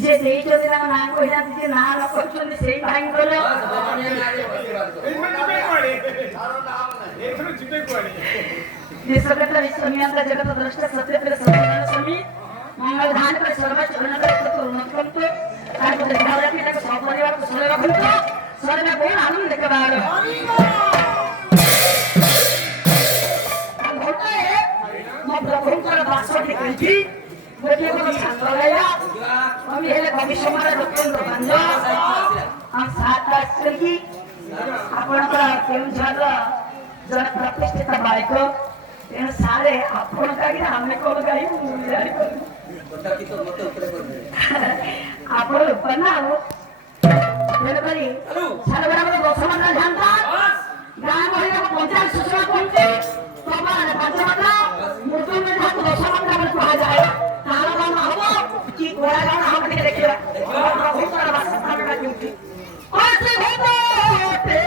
जे ଦେଇଛନ୍ତି ତାଙ୍କ ନାଁ କହିନାହାନ୍ତି ଯେ ନାଁ ନ କହିଛନ୍ତି ସେଇ ଭାଇଙ୍କର विश्वकर्ता विश्वनियंता जगत द्रष्टा सत्य पर सर्वज्ञ स्वामी मंगल धान पर सर्वच उन्नत उन्नतंतु ताको देखावला कि ताको सपरिवार को सुने रखंतु स्वर्ग को आनंद देखाबार घोटे म प्रभुଙ୍କର ବାସଟି କଣ୍ଠି ଗୋଟିଏ କଥା ସାଙ୍ଗ ରହିଲା ଆମେ ହେଲେ ଭବିଷ୍ୟତରେ ରତ୍ନ ବାନ୍ଧ ଆମ ସାତ ଆସିକି ଆପଣଙ୍କର କେଉଁଝରର ଜଣେ ପ୍ରତିଷ୍ଠିତ ବାଳିକ ତେଣୁ ସାରେ ଆପଣ କାହିଁକି ଆମେ କଣ ଗାଇବୁ ମୁଁ ଜାଣିପାରୁନି ଆପଣ ଉପରେ ନା ଆଉ ତେଣୁକରି ସାର ଆମର 10 ମାତ୍ରା ଝାନ୍ତା ଗାଁ ଗହଳିରେ 50 ସୁଷମା ପହଞ୍ଚି ପ୍ରମାଣ 5 ମାତ୍ରା ମୃତ୍ୟୁରେ ଯାହାକୁ 10 ମାତ୍ରା ବୋଲି କୁହାଯାଏ ତାର ଗାନ ହବ କି ଗୋଳା ଗାନ ହବ ଟିକେ ଦେଖିବା ପ୍ରଭୁଙ୍କର ବାସସ୍ଥାନଟା କେଉଁଠି ଅତି ଭୋଟେ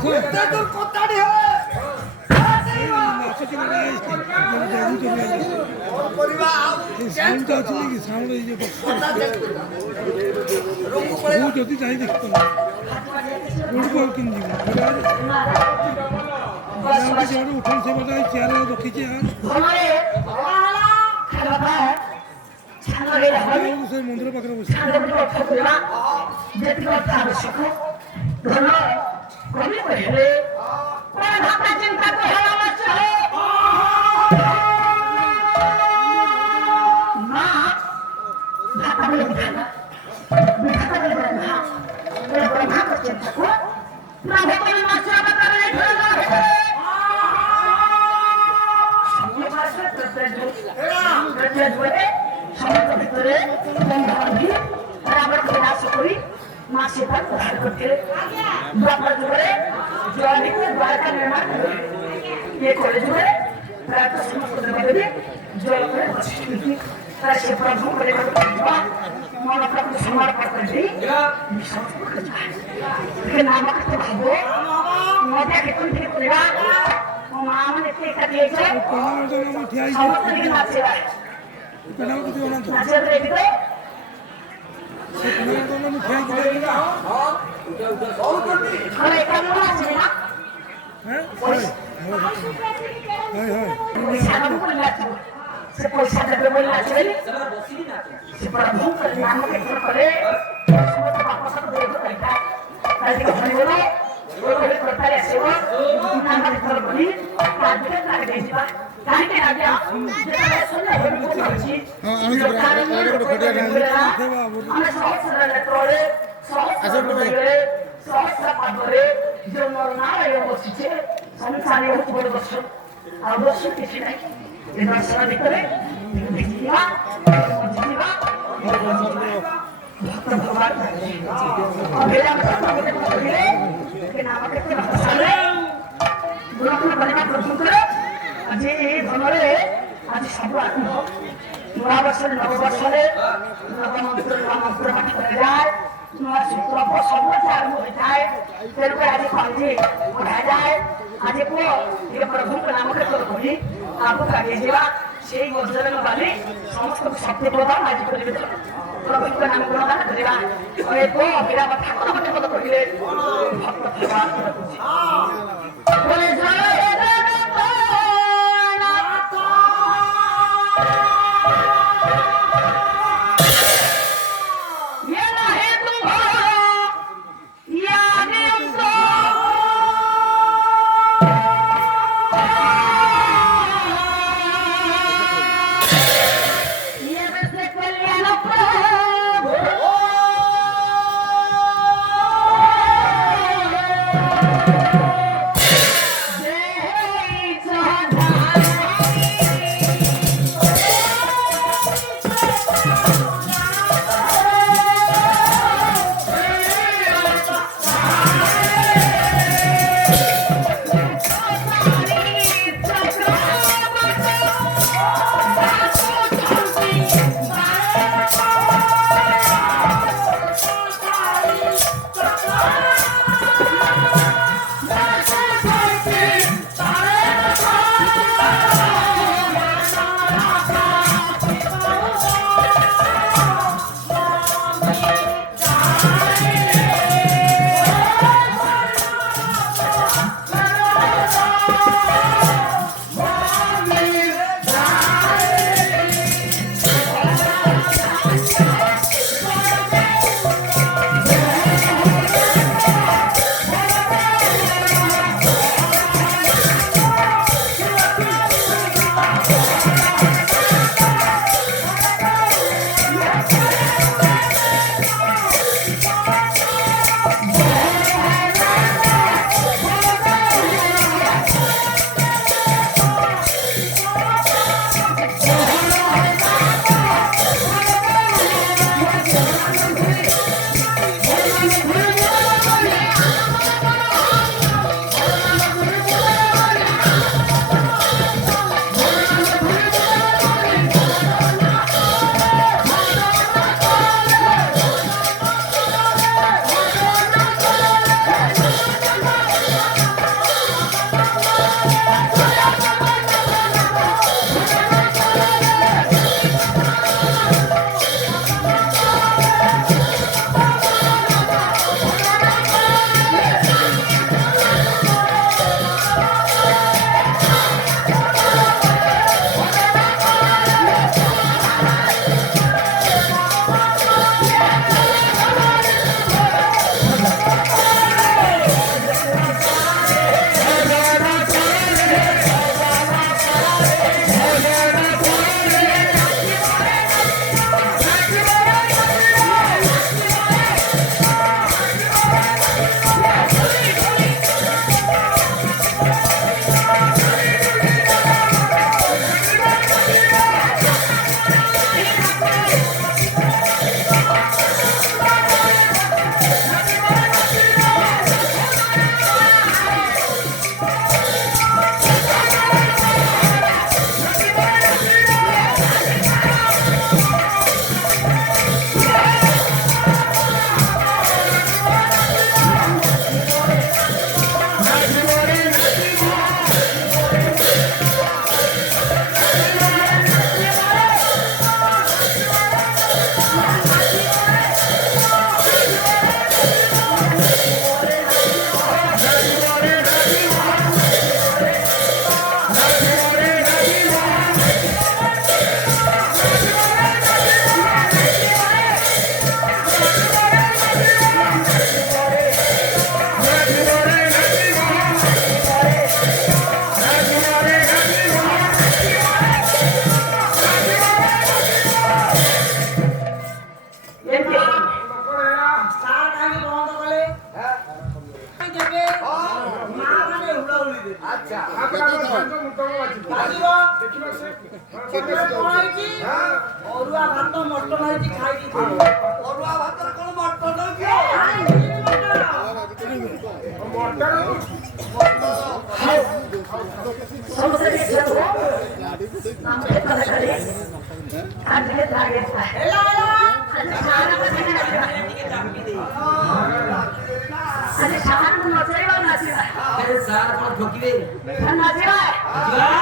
তোর কোথাড়ি হয় যদি যাই দেখতে কিনছি উঠান সেবা চেয়ারে রখিছে মন্দির পাখে বসে সমস্ত ভিতরে আমরা প্রয়াস করি মাসে ভাগ প্রহার করতে বাবার জোরে জল দিতে দ্বারকা নির্মাণ করে ইয়ে করে জোরে প্রায় সমস্ত দেবাদেবী জল করে বসে তারা সে প্রভু করে মন প্রভু সমর্পণ করে দিই সমস্ত নাম করতে ভাবো মজা কেতন থেকে করিবা মা আমাদের একটা দিয়েছে সমস্ত দিকে নাচে নাচে রেখে se poi sempre voi nascere si produce l'anno che sono quelle sono qualcosa che devo fare perché come volevo portare a sua un anno che sono qui anche la vedeva anche la via sono oggi আমরা সহস্র লেটরে সহস্র পাথরে জন্য নারায় বসেছে সংসারে হচ্ছে বড় দর্শক আর দর্শক কিছু নাই এই দর্শনের ভিতরে দেখিবা ভক্ত ভগবান আজি ধনরে আজি সব আত্ম নূয়া বর্ষরে নববর্ষরে নবমন্ত্র মন্ত্র পাঠ করা যায় নূয়া সূত্রপ সবুজ আরম্ভ ହୋଇଥାଏ ତେଣୁକରି ଆଜି କଞ୍ଜି ପଢ଼ାଯାଏ ଆଜି ପୁଅ ଏ ପ୍ରଭୁଙ୍କ ନାମରେ କରି ଆଗକୁ ଆଗେଇ ଯିବା ସେଇ ବଜ୍ରନ ବାଲି ସମସ୍ତଙ୍କୁ ଶକ୍ତି ପ୍ରଦାନ ଆଜି କରିବେ ପ୍ରଭୁଙ୍କ ନାମ ପ୍ରଦାନ କରିବା ଏ ପୁଅ ବିରାମ ଠାକୁର ମତେ ମତ କହିଲେ ଭକ୍ତ ଭଗବାନ ରଖୁଛି ଏମିତି ସାର କାହିଁକି ବନ୍ଦ କଲେ ଦେବେ ମା ମାନେ ହୁଳହୁଳି ଦେବେ ଆଚ୍ଛା ବାଜିବ ସେଥିରେ କଣ ହେଇଛି ଅରୁଆ ଭାତ ମଟନ ହେଇଛି ଖାଇକି ଥିବ ଅରୁଆ ଭାତରେ କଣ ମଟନ କି ସମସ୍ତେ ଦେଖିବାକୁ ନାମରେ କଥା କଲେ ଆଜି ଲାଗେ ହେଲା ଆଜି ସାରା କଥା ଟିକେ ଚାପି ଦେଇ ଆଜି ସାରା ନଚେଇବା ନାଚିବା ସାର କଣ ଠକିବେ ନାଚିବା ଯିବା